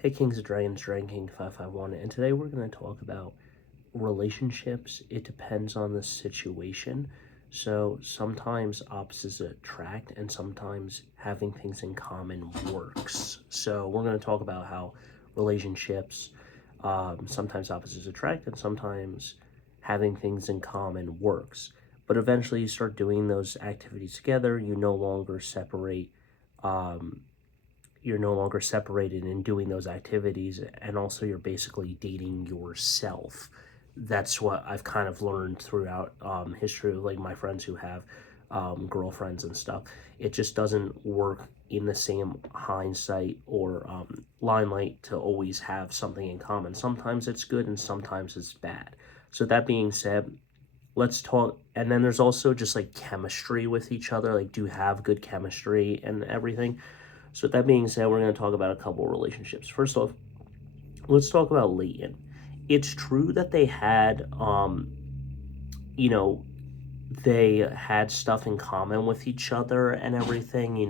Hey Kings of Dragons, Dragon King 551, and today we're going to talk about relationships. It depends on the situation. So sometimes opposites attract, and sometimes having things in common works. So we're going to talk about how relationships, sometimes opposites attract, and sometimes having things in common works. But eventually you start doing those activities together, you no longer separate. You're no longer separated in doing those activities, and also you're basically dating yourself. That's what I've kind of learned throughout history of like my friends who have girlfriends and stuff. It just doesn't work in the same hindsight or limelight to always have something in common. Sometimes it's good and sometimes it's bad. So that being said, let's talk. And then there's also just like chemistry with each other, like do you have good chemistry and everything. So with that being said, we're going to talk about a couple relationships. First off, let's talk about Leighton. It's true that they had, you know, they had stuff in common with each other and everything.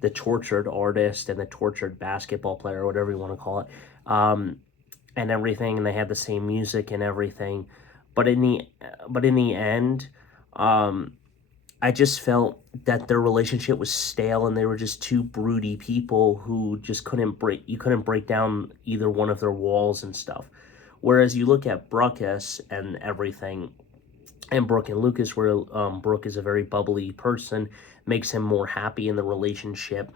The tortured artist and the tortured basketball player, whatever you want to call it, and everything. And they had the same music and everything. But in the end, I just felt that their relationship was stale and they were just two broody people who just couldn't break down either one of their walls and stuff. Whereas you look at Bruckus and everything, and Brooke and Lucas, where Brooke is a very bubbly person, makes him more happy in the relationship,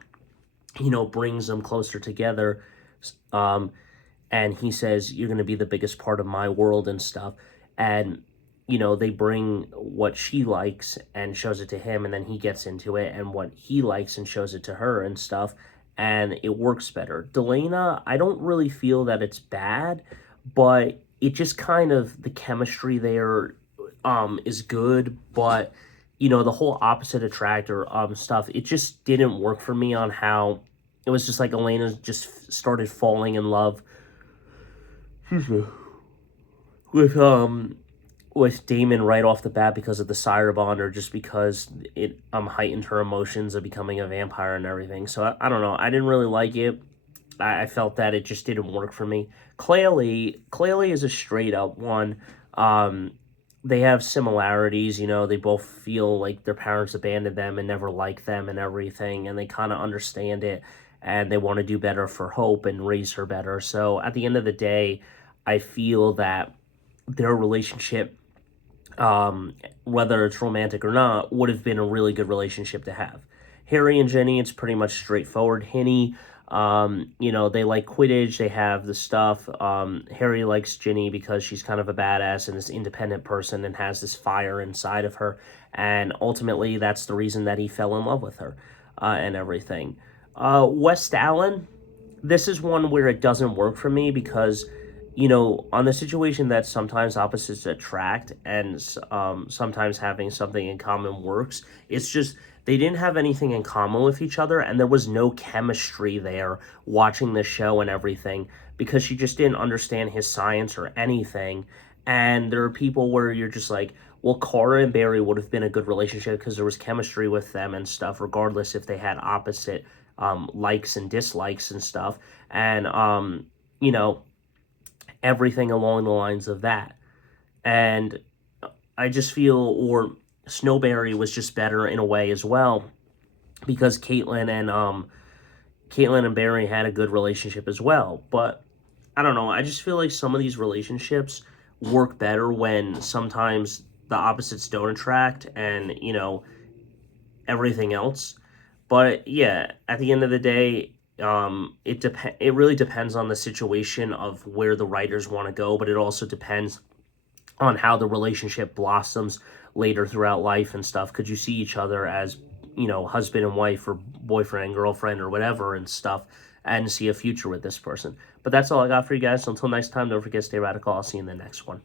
brings them closer together. Um, and he says, "You're going to be the biggest part of my world," and stuff. And they bring what she likes and shows it to him, and then he gets into it, and what he likes and shows it to her and stuff, and it works better. Delana, I don't really feel that it's bad, but it just kind of, the chemistry there is good, but the whole opposite attractor stuff, it just didn't work for me on how it was just like Elena just started falling in love with Damon right off the bat because of the sire bond, or just because it heightened her emotions of becoming a vampire and everything. So I don't know. I didn't really like it. I felt that it just didn't work for me. Clearly is a straight up one. They have similarities. They both feel like their parents abandoned them and never liked them and everything, and they kind of understand it, and they want to do better for Hope and raise her better. So at the end of the day, I feel that their relationship, whether it's romantic or not, would have been a really good relationship to have. Harry and Jenny, it's pretty much straightforward. Henny, they like Quidditch, they have the stuff. Harry likes Ginny because she's kind of a badass and this independent person and has this fire inside of her. And ultimately, that's the reason that he fell in love with her and everything. West Allen, this is one where it doesn't work for me because on the situation that sometimes opposites attract and sometimes having something in common works, it's just they didn't have anything in common with each other, and there was no chemistry there watching the show and everything because she just didn't understand his science or anything. And there are people where you're just like, well, Cara and Barry would have been a good relationship because there was chemistry with them and stuff, regardless if they had opposite likes and dislikes and stuff. And, everything along the lines of that. And I just feel, or Snowberry was just better in a way as well, because Caitlin and Barry had a good relationship as well. But I don't know, I just feel like some of these relationships work better when sometimes the opposites don't attract and everything else. But yeah, at the end of the day, it really depends on the situation of where the writers want to go, but it also depends on how the relationship blossoms later throughout life and stuff. Could you see each other as husband and wife or boyfriend and girlfriend or whatever and stuff, and see a future with this person? But that's all I got for you guys. So until next time, don't forget to stay radical. I'll see you in the next one.